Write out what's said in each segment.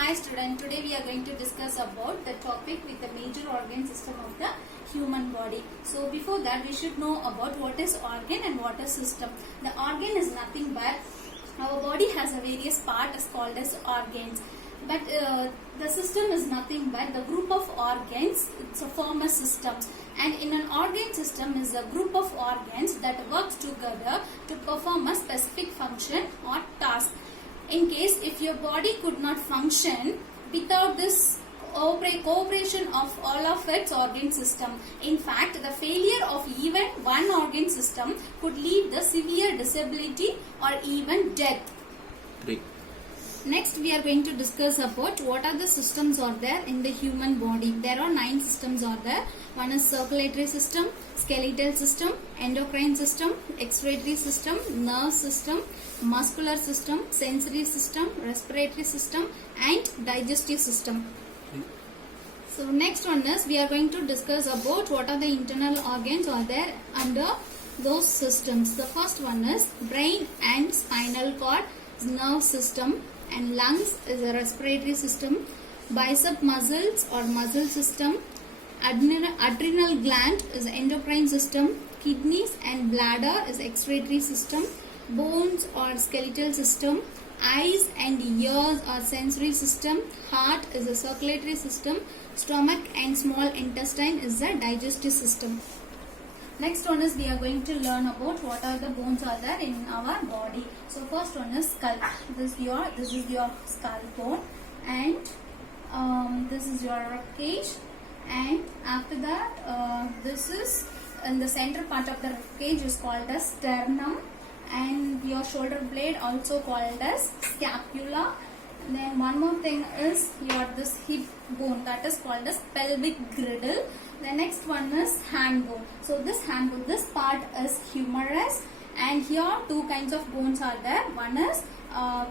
Hi student, today we are going to discuss about the topic with the major organ system of the human body. So before that we should know about what is organ and what is system. The organ is nothing but our body has a various parts called as organs. But the system is nothing but the group of organs. It's a form a system, and in an organ system is a group of organs that works together to perform a specific function or task. In case if your body could not function without this cooperation of all of its organ system, in fact the failure of even one organ system could lead the severe disability or even death. Great. Next we are going to discuss about what are the systems are there in the human body. There are 9 systems are there. One is circulatory system, skeletal system, endocrine system, excretory system, nerve system, muscular system, sensory system, respiratory system and digestive system. So next one is we are going to discuss about what are the internal organs are there under those systems. The first one is brain and spinal cord, nerve system, and lungs is a respiratory system, bicep muscles or muscle system, adrenal gland is endocrine system, kidneys and bladder is excretory system, bones or skeletal system, eyes and ears are sensory system, heart is a circulatory system, stomach and small intestine is a digestive system. Next one is we are going to learn about what are the bones are there in our body. So first one is skull. This is your skull bone, and this is your rib cage, and after that this is in the center part of the rib cage is called as sternum, and your shoulder blade also called as scapula. Then one more thing is your this hip bone, that is called as pelvic girdle. The next one is hand bone. So this hand bone, this part is humerus, and here two kinds of bones are there. One is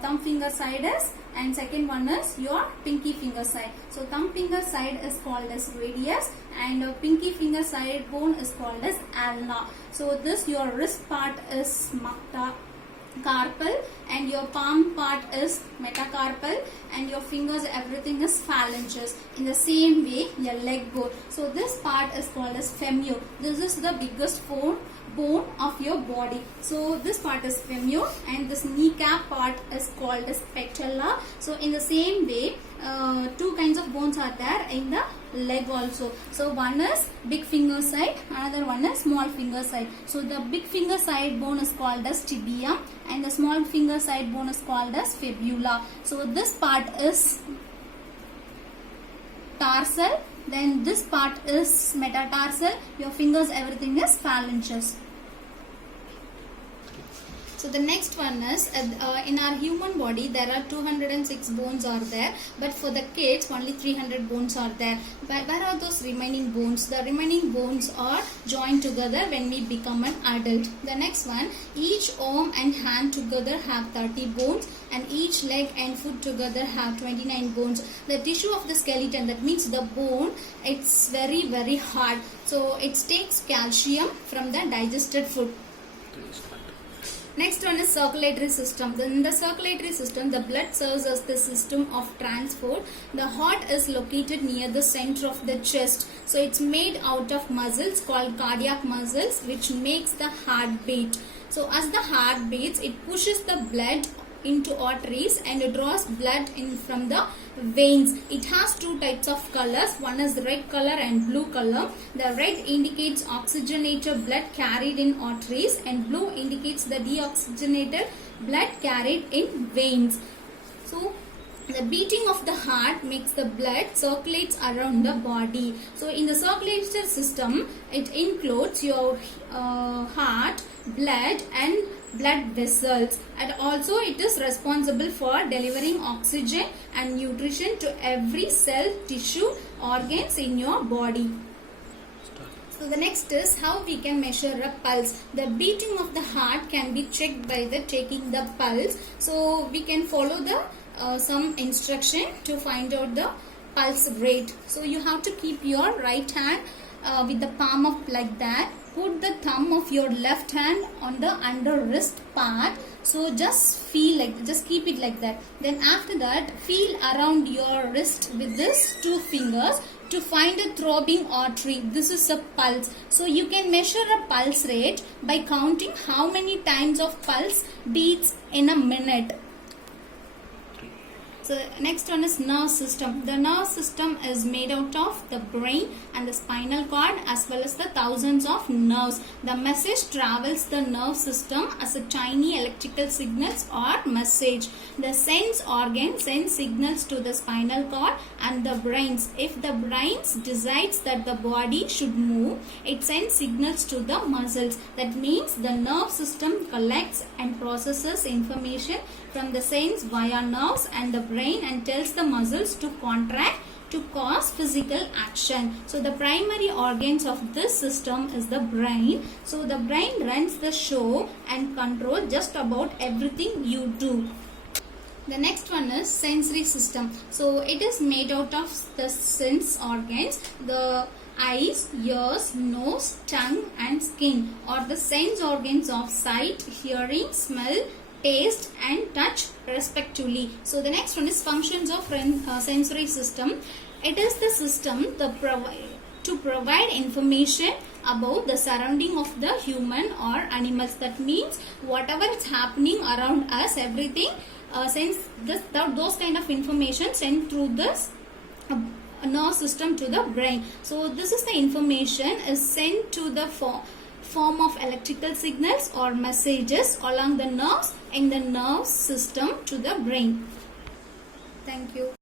thumb finger side is, and second one is your pinky finger side. So thumb finger side is called as radius, and pinky finger side bone is called as ulna. So this your wrist part is carpal, and your palm part is metacarpal, and your fingers everything is phalanges. In the same way your leg bone, so this part is called as femur. This is the biggest bone of your body. So this part is femur, and this kneecap part is called as patella. So in the same way two kinds of bones are there in the leg also. So one is big finger side, another one is small finger side. So the big finger side bone is called as tibia, and the small finger side bone is called as fibula. So this part is tarsal, then this part is metatarsal. Your fingers everything is phalanges. So the next one is in our human body there are 206 bones are there, but for the kids only 300 bones are there. But where are those remaining bones? The remaining bones are joined together when we become an adult. The next one, each arm and hand together have 30 bones, and each leg and foot together have 29 bones. The tissue of the skeleton, that means the bone, it's very hard, so it takes calcium from the digested food. Next one is circulatory system. In the circulatory system, the blood serves as the system of transport. The heart is located near the center of the chest. So it's made out of muscles called cardiac muscles, which makes the heart beat. So as the heart beats, it pushes the blood into arteries and draws blood in from the veins. It has two types of colors. One is red color and blue color. The red indicates oxygenated blood carried in arteries, and blue indicates the deoxygenated blood carried in veins. So the beating of the heart makes the blood circulates around the body. So in the circulatory system, it includes your heart, blood and blood vessels, and also it is responsible for delivering oxygen and nutrition to every cell, tissue, organs in your body. So the next is how we can measure a pulse. The beating of the heart can be checked by the taking the pulse. So we can follow the some instruction to find out the pulse rate. So you have to keep your right hand with the palm up like that, put the thumb of your left hand on the under wrist part. So just feel like, just keep it like that. Then after that, feel around your wrist with this 2 fingers to find a throbbing artery. This is a pulse. So you can measure a pulse rate by counting how many times of pulse beats in a minute. So next one is nerve system. The nerve system is made out of the brain and the spinal cord as well as the thousands of nerves. The message travels the nerve system as a tiny electrical signals or message. The sense organ sends signals to the spinal cord and the brains. If the brains decides that the body should move, it sends signals to the muscles. That means the nerve system collects and processes information from the sense via nerves and the brain and tells the muscles to contract to cause physical action. So the primary organs of this system is the brain. So the brain runs the show and control just about everything you do. The next one is sensory system. So it is made out of the sense organs. The eyes, ears, nose, tongue and skin are the sense organs of sight, hearing, smell, taste and touch respectively. So the next one is functions of sensory system. It is the system to provide information about the surrounding of the human or animals. That means whatever is happening around us, everything sends those kind of information sent through this nerve system to the brain. So this is the information is sent to the form of electrical signals or messages along the nerves in the nerve system to the brain. Thank you.